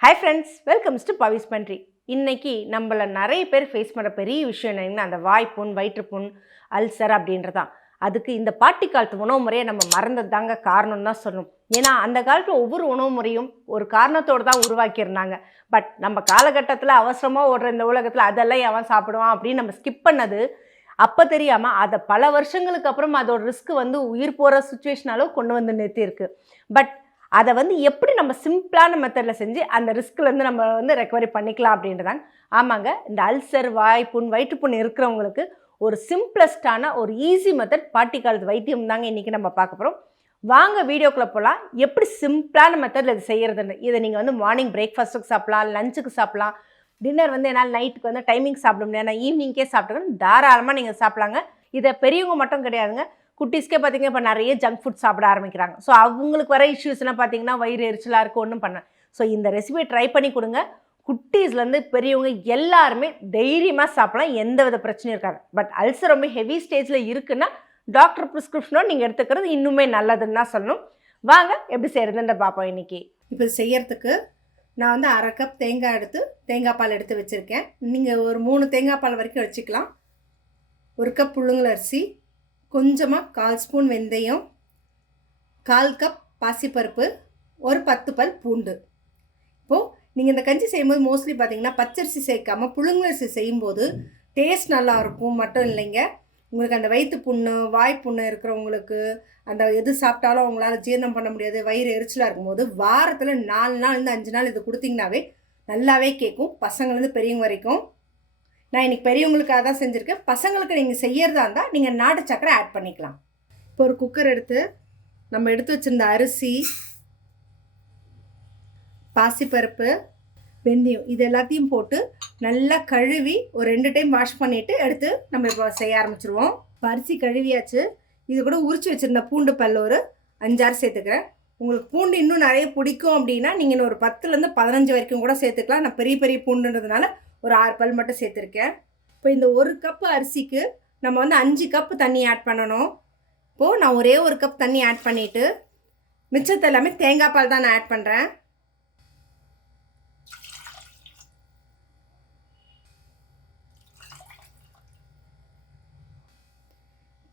Hi friends welcomes to Pavi's pantry இன்னைக்கு நம்மள நிறைய பேர் ஃபேஸ் பண்ணுற பெரிய விஷயம் என்னென்னா அந்த வாய்ப்புண் வயிற்றுப்புண் அல்சர் அப்படின்றதான். அதுக்கு இந்த பாட்டி காலத்து உணவு முறையை நம்ம மறந்தது தாங்க காரணம் தான் சொல்லணும். ஏன்னா அந்த காலத்தில் ஒவ்வொரு உணவு முறையும் ஒரு காரணத்தோடு தான் உருவாக்கியிருந்தாங்க பட் நம்ம காலகட்டத்தில் அவசரமாக ஓடுற இந்த உலகத்தில் அதெல்லாம் எவன் சாப்பிடுவான் அப்படின்னு நம்ம ஸ்கிப் பண்ணது அப்போ தெரியாமல் அதை பல வருஷங்களுக்கு அப்புறம் அதோட ரிஸ்க் வந்து உயிர் போகிற சுச்சுவேஷனாலும் கொண்டு வந்து நிறுத்தியிருக்கு. பட் அதை வந்து எப்படி நம்ம சிம்பிளான மெத்தடில் செஞ்சு அந்த ரிஸ்க்லேருந்து நம்ம வந்து ரெக்கவரி பண்ணிக்கலாம் அப்படின்றதாங்க. ஆமாங்க இந்த அல்சர் வாய்ப்புண் வயிற்றுப்புண் இருக்கிறவங்களுக்கு ஒரு சிம்பிளஸ்டான ஒரு ஈஸி மெத்தட் பாட்டி காலத்து வைத்தியம் தாங்க இன்றைக்கி நம்ம பார்க்க போகிறோம் வாங்க வீடியோக்குள்ளே போகலாம் எப்படி சிம்பிளான மெத்தடில் இது செய்கிறதுன்னு இதை நீங்கள் வந்து மார்னிங் பிரேக்ஃபாஸ்ட்டுக்கு சாப்பிட்லாம் லஞ்சுக்கு சாப்பிட்லாம். டின்னர் வந்து என்னால் நைட்டுக்கு வந்து டைமிங் சாப்பிட முடியாது நான் ஈவினிங்கே சாப்பிட்டுக்கணும். தாராளமாக நீங்கள் சாப்பிட்லாங்க. இதை பெரியவங்க மட்டும் கிடையாதுங்க. குட்டீஸ்க்கே பார்த்தீங்கன்னா இப்போ நிறைய ஜங்க் ஃபுட் சாப்பிட ஆரம்பிக்கிறாங்க. ஸோ அவங்களுக்கு வர இஷ்யூஸ்லாம் பார்த்தீங்கன்னா வயிறு எரிச்சலாக இருக்கும் ஒன்றும் பண்ண ஸோ இந்த ரெசிபியை ட்ரை பண்ணி கொடுங்க. குட்டீஸ்லேருந்து பெரியவங்க எல்லாருமே தைரியமாக சாப்பிடலாம். எந்த வித பிரச்சனையும் இருக்காது. பட் அல்சர் ரொம்ப ஹெவி ஸ்டேஜில் இருக்குன்னா டாக்டர் ப்ரிஸ்கிரிப்ஷனோ நீங்கள் எடுத்துக்கிறது இன்னுமே நல்லதுன்னு தான் சொல்லணும். வாங்க எப்படி செய்கிறதுன்ற பார்ப்போம் இன்னைக்கு. இப்போ செய்யறதுக்கு நான் வந்து அரை கப் தேங்காய் எடுத்து தேங்காய் பால் எடுத்து வச்சுருக்கேன். நீங்கள் ஒரு மூணு தேங்காய் பால் வரைக்கும் வச்சுக்கலாம். ஒரு கப் புழுங்கல் அரிசி கொஞ்சமாக கால் ஸ்பூன் வெந்தயம் கால் கப் பாசிப்பருப்பு ஒரு பத்து பல் பூண்டு. இப்போது நீங்கள் இந்த கஞ்சி செய்யும்போது மோஸ்ட்லி பார்த்தீங்கன்னா பச்சரிசி சேர்க்காம புழுங்கரிசி செய்யும்போது டேஸ்ட் நல்லா இருக்கும். மட்டும் இல்லைங்க. உங்களுக்கு அந்த வயிற்று புண்ணு வாய் புண்ணு இருக்கிறவங்களுக்கு அந்த எது சாப்பிட்டாலும் அவங்களால ஜீரணம் பண்ண முடியாது. வயிறு எரிச்சலாக இருக்கும்போது வாரத்தில் நாலு நாள் இருந்து அஞ்சு நாள் இது கொடுத்தீங்கனாவே நல்லாவே கேட்கும். பசங்கள்லேருந்து பெரியவங்க வரைக்கும். நான் இன்னைக்கு பெரியவங்களுக்காக தான் செஞ்சுருக்கேன். பசங்களுக்கு நீங்கள் செய்யறதா இருந்தால் நீங்கள் நாட்டு சக்கரை ஆட் பண்ணிக்கலாம். இப்போ ஒரு குக்கர் எடுத்து நம்ம எடுத்து வச்சுருந்த அரிசி பாசிப்பருப்பு வெந்தயம் இது எல்லாத்தையும் போட்டு நல்லா கழுவி ஒரு ரெண்டு டைம் வாஷ் பண்ணிவிட்டு எடுத்து நம்ம இப்போ செய்ய ஆரம்பிச்சிருவோம். அரிசி கழுவியாச்சு. இது கூட உரிச்சு வச்சுருந்த பூண்டு பல்ல ஒரு அஞ்சாறு சேர்த்துக்கிறேன். உங்களுக்கு பூண்டு இன்னும் நிறைய பிடிக்கும் அப்படின்னா நீங்கள் இன்னும் ஒரு பத்துலேருந்து பதினஞ்சு வரைக்கும் கூட சேர்த்துக்கலாம். நான் பெரிய பெரிய பூண்டுன்றதுனால ஒரு ஆறு பல் மட்டும் சேர்த்துருக்கேன். இப்போ இந்த ஒரு கப்பு அரிசிக்கு நம்ம வந்து அஞ்சு கப்பு தண்ணி ஆட் பண்ணணும். இப்போது நான் ஒரே ஒரு கப் தண்ணி ஆட் பண்ணிவிட்டு மிச்சத்தை எல்லாமே தேங்காய் பால் தான் நான் ஆட் பண்ணுறேன்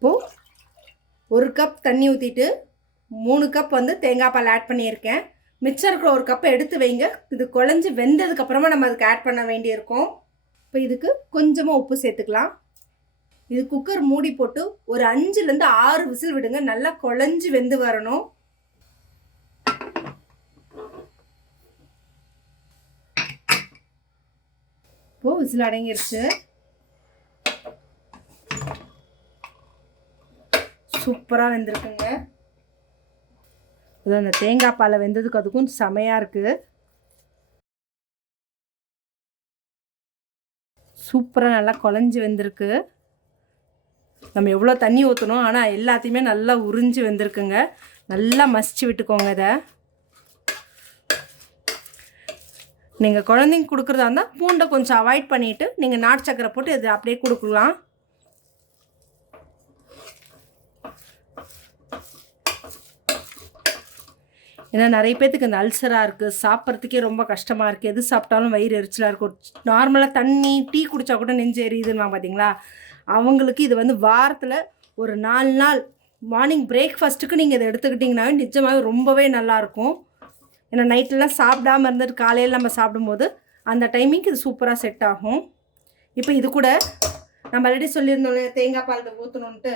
இப்போது ஒரு கப் தண்ணி ஊற்றிட்டு மூணு கப் வந்து தேங்காய் பால் ஆட் பண்ணியிருக்கேன். மிச்சம் இருக்கிற ஒரு கப்பை எடுத்து வைங்க. இது குழஞ்சி வெந்ததுக்கப்புறமா நம்ம அதுக்கு ஆட் பண்ண வேண்டியிருக்கோம். இப்போ இதுக்கு கொஞ்சமாக உப்பு சேர்த்துக்கலாம். இது குக்கர் மூடி போட்டு ஒரு அஞ்சுலேருந்து ஆறு விசில் விடுங்க. நல்லா குழஞ்சி வெந்து வரணும். இப்போ விசில் அடங்கிருச்சு. சூப்பராக வெந்திருக்குங்க. இது அந்த தேங்காய் பாலை வெந்ததுக்கு அதுக்கும் செமையாக இருக்குது சூப்பராக நல்லா குழஞ்சி வெந்திருக்கு. நம்ம எவ்வளோ தண்ணி ஊற்றணும் ஆனால் எல்லாத்தையுமே நல்லா உறிஞ்சி வெந்திருக்குங்க. நல்லா மசிச்சு விட்டுக்கோங்க இதை. நீங்கள் குழந்தைங்க கொடுக்குறதா இருந்தால் பூண்டை கொஞ்சம் அவாய்ட் பண்ணிவிட்டு நீங்கள் நாட்டு சக்கரை போட்டு இதை அப்படியே கொடுக்கலாம். ஏன்னா நிறைய பேர்த்துக்கு இந்த அல்சராக இருக்குது சாப்பிட்றதுக்கே ரொம்ப கஷ்டமாக இருக்குது எது சாப்பிட்டாலும் வயிறு எரிச்சலாக இருக்கும். நார்மலாக தண்ணி டீ குடித்தா கூட நெஞ்சு எரியுதுன்னு பார்த்தீங்களா அவங்களுக்கு இது வந்து வாரத்தில் ஒரு நாலு நாள் மார்னிங் பிரேக்ஃபாஸ்ட்டுக்கு நீங்கள் இதை எடுத்துக்கிட்டிங்கனாவே நிஜமாகவே ரொம்பவே நல்லாயிருக்கும் ஏன்னா நைட்டெல்லாம் சாப்பிடாம இருந்துட்டு காலையில் நம்ம சாப்பிடும்போது அந்த டைமிங்க்கு இது சூப்பராக செட் ஆகும். இப்போ இது கூட நம்ம ஆல்ரெடி சொல்லியிருந்தோம் இல்லையா, தேங்காய் பால் ஊற்றணுன்ட்டு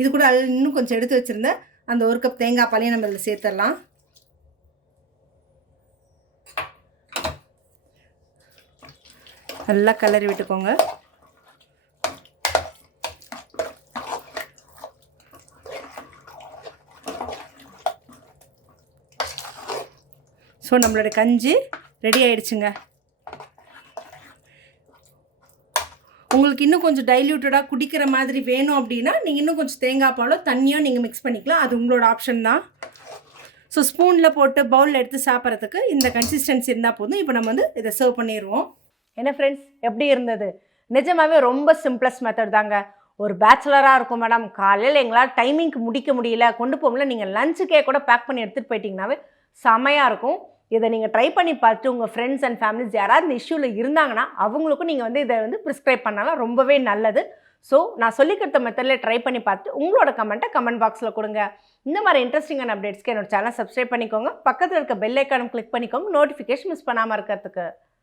இது கூட இன்னும் கொஞ்சம் எடுத்து வச்சுருந்தேன். அந்த ஒரு கப் தேங்காய் பாலையும் நம்ம இதில் சேர்த்துடலாம். நல்லா கலரி விட்டுக்கோங்க. ஸோ நம்மளோட கஞ்சி ரெடி ஆயிடுச்சுங்க. உங்களுக்கு இன்னும் கொஞ்சம் டைல்யூட்டடாக குடிக்கிற மாதிரி வேணும் அப்படின்னா நீங்கள் இன்னும் கொஞ்சம் தேங்காய் பாலோ தண்ணியோ நீங்கள் மிக்ஸ் பண்ணிக்கலாம். அது உங்களோட ஆப்ஷன் தான். ஸோ ஸ்பூனில் போட்டு பவுலில் எடுத்து சாப்பிட்றதுக்கு இந்த கன்சிஸ்டன்சி இருந்தால் போதும். இப்போ நம்ம வந்து இதை சர்வ் பண்ணிடுவோம். என்ன ஃப்ரெண்ட்ஸ் எப்படி இருந்தது? நிஜமாகவே ரொம்ப சிம்பிளஸ்ட் மெத்தட் தாங்க. ஒரு பேச்சுலராக இருக்கும் மேடம் காலையில் எங்களால் டைமிங்க்கு முடிக்க முடியல. கொண்டு போகல நீங்கள் லஞ்சுக்கே கூட பேக் பண்ணி எடுத்துகிட்டு போயிட்டீங்கன்னாவே செமையாக இருக்கும். இதை நீங்கள் ட்ரை பண்ணி பார்த்துட்டு உங்கள் ஃப்ரெண்ட்ஸ் அண்ட் ஃபேமிலிஸ் யாராவது இந்த இஷ்யூவில் இருந்தாங்கன்னா அவங்களுக்கும் நீங்கள் வந்து இதை வந்து ப்ரிஸ்கிரைப் பண்ணாலும். ரொம்பவே நல்லது. ஸோ நான் சொல்லிக்கிறத மெத்தடில் ட்ரை பண்ணி பார்த்து உங்களோட கமெண்ட்டை கமெண்ட் பாக்ஸில் கொடுங்க. இந்த மாதிரி இன்ட்ரெஸ்டிங்கான அப்டேட்ஸ்க்கு என்னோட சேனல் சப்ஸ்கிரைப் பண்ணிக்கோங்க. பக்கத்தில் இருக்க பெல் ஐக்கானும் கிளிக் பண்ணிக்கோங்க. நோட்டிஃபிகேஷன் மிஸ் பண்ணாமல் இருக்கிறதுக்கு.